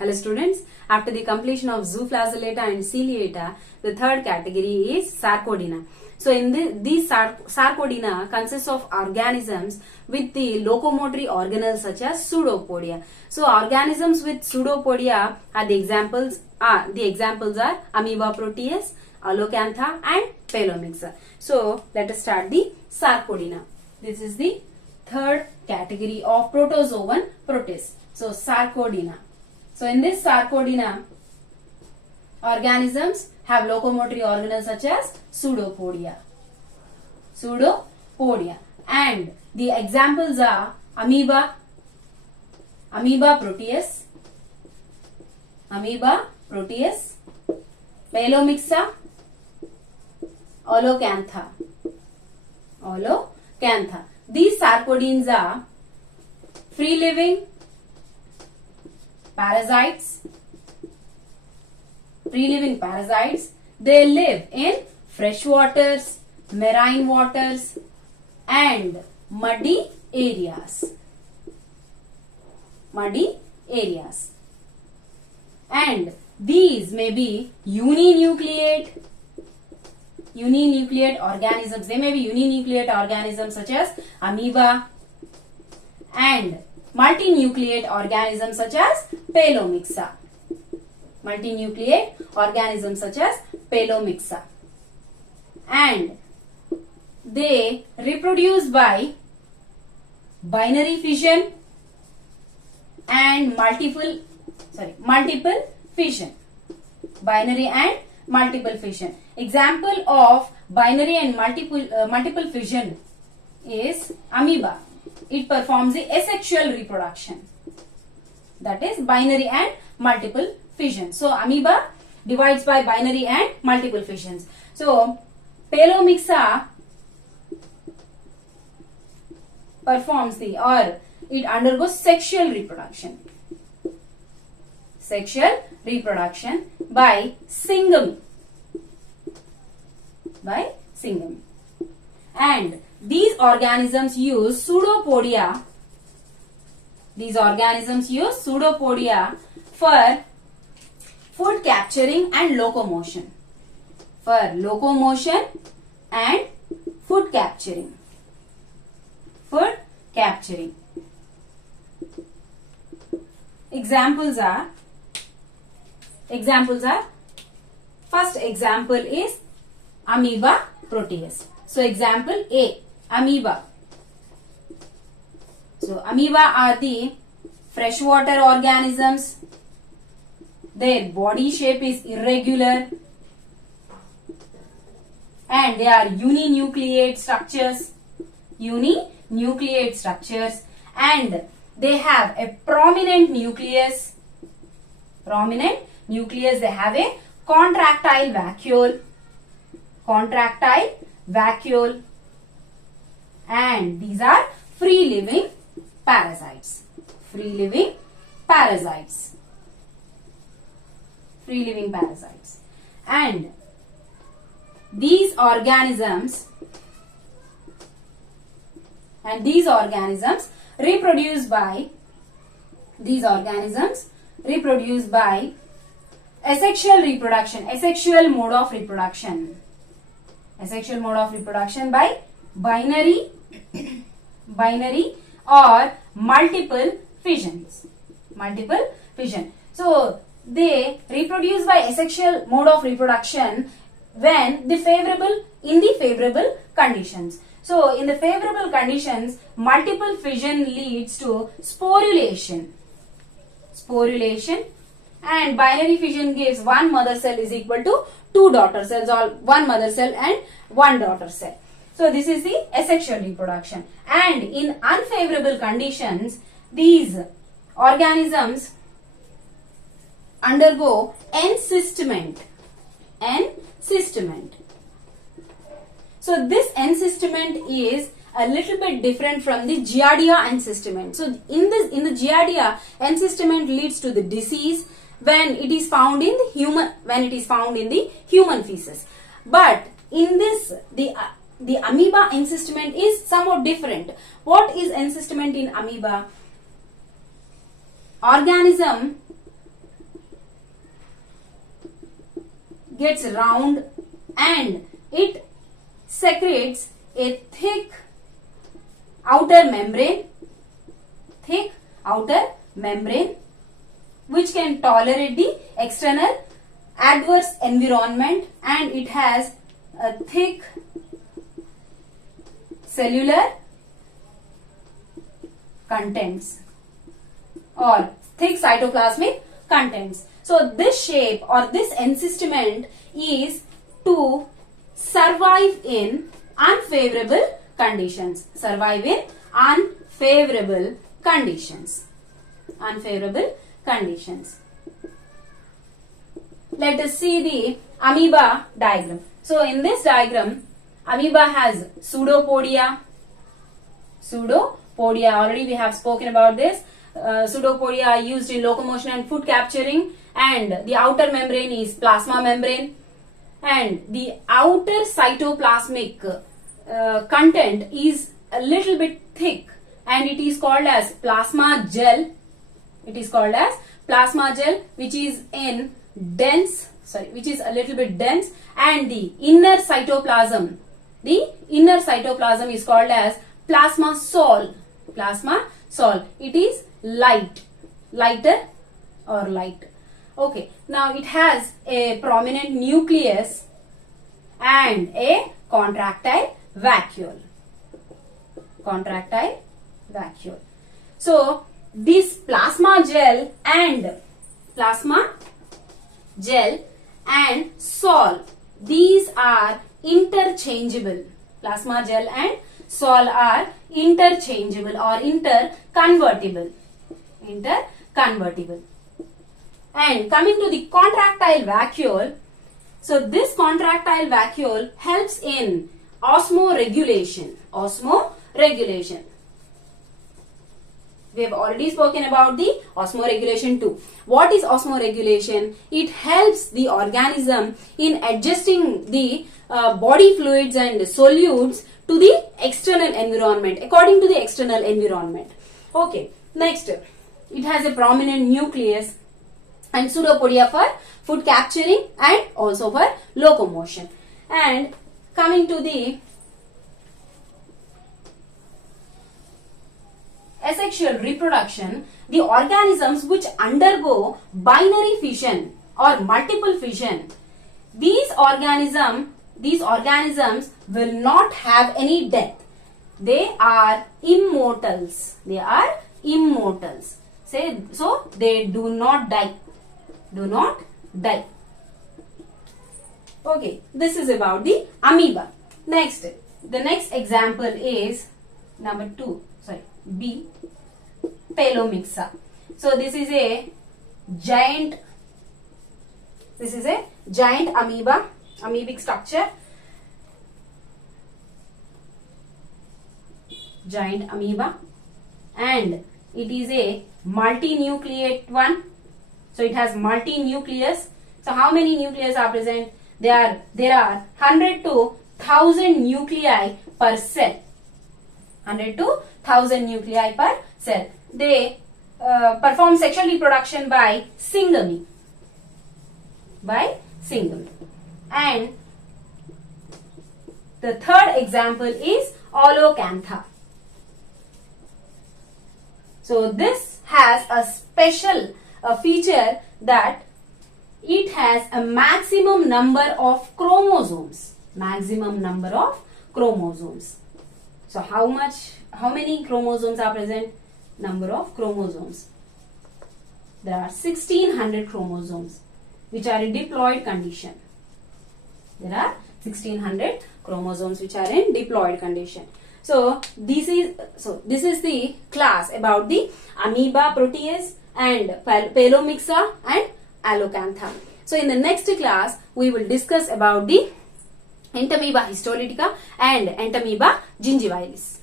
Hello students, after the completion of Zooflagellata and Ciliata, the third category is Sarcodina. So in these Sarcodina consists of organisms with the locomotory organelles such as pseudopodia. So organisms with pseudopodia are the examples are Amoeba proteus, Alocantha and Pelomyxa. So let us start the Sarcodina. This is the third category of protozoan protists. So Sarcodina. So in this Sarcodina, organisms have locomotory organelles such as pseudopodia. And the examples are Amoeba proteus, Pelomyxa, Olocantha. These sarcodines are free-living parasites. They live in fresh waters, marine waters and muddy areas. And these may be uninucleate organisms. They may be uninucleate organisms such as amoeba and multinucleate organisms such as Pelomyxa. And they reproduce by binary fission and multiple fission. Example of binary and multiple fission is amoeba. It performs the asexual reproduction. That is binary and multiple fission. So amoeba divides by binary and multiple fissions. So Pelomyxa it undergoes sexual reproduction by syngamy. And these organisms use pseudopodia for food capturing and locomotion. And food capturing. Examples are first example is Amoeba proteus. So example A, amoeba. So amoeba are the freshwater organisms. Their body shape is irregular and they are uninucleate structures and they have a prominent nucleus. They have a contractile vacuole and these are free-living parasites. And these organisms reproduce by asexual mode of reproduction by binary or multiple fission. So they reproduce by asexual mode of reproduction when in the favorable conditions. So in the favorable conditions, multiple fission leads to sporulation and binary fission gives one mother cell is equal to two daughter cells, or one mother cell and one daughter cell. So this is the asexual reproduction. And in unfavorable conditions, these organisms undergo encystment. So this encystment is a little bit different from the Giardia encystment. So in the Giardia, encystment leads to the disease when it is found in the human feces. But in this, the amoeba encystment is somewhat different. What is encystment in amoeba? Organism gets round and it secretes a thick outer membrane which can tolerate the external adverse environment, and it has a thick cellular contents or thick cytoplasmic contents. So this shape or this encystment is to survive in unfavorable conditions. Survive in unfavorable conditions. Unfavorable conditions. Let us see the amoeba diagram. So in this diagram, amoeba has pseudopodia. Pseudopodia, already we have spoken about this. Pseudopodia are used in locomotion and food capturing, and the outer membrane is plasma membrane, and the outer cytoplasmic content is a little bit thick, and it is called as plasma gel. It is called as plasma gel, which is a little bit dense, and the inner cytoplasm is called as plasma sol. It is lighter or light. Okay, now it has a prominent nucleus and a contractile vacuole. So this plasma gel and sol, these are interchangeable. Plasma gel and sol are interchangeable or interconvertible. And coming to the contractile vacuole, so this contractile vacuole helps in osmoregulation. We have already spoken about the osmoregulation too. What is osmoregulation? It helps the organism in adjusting the body fluids and solutes to the external environment, according to the external environment. Okay, next, it has a prominent nucleus and pseudopodia for food capturing and also for locomotion. And coming to the asexual reproduction, the organisms which undergo binary fission or multiple fission, these organisms will not have any death. They are immortals. So they do not die. Okay, this is about the amoeba. Next, the next example is number 2. B, Pelomyxa. So this is a giant amoeba, amoebic structure. Giant amoeba, and it is a multinucleate one. So it has multi-nucleus. So how many nucleus are present? There are 100 to 1000 nuclei per cell. 100 to 1000 nuclei per cell. They perform sexual reproduction by syngamy. And the third example is Olocantha. So this has a special feature that it has a maximum number of chromosomes. So how many chromosomes are present? Number of chromosomes. There are 1600 chromosomes which are in diploid condition. So this is the class about the amoeba, proteus, and Pelomyxa and Olocantha. So in the next class we will discuss about the Entamoeba histolytica and Entamoeba gingivalis.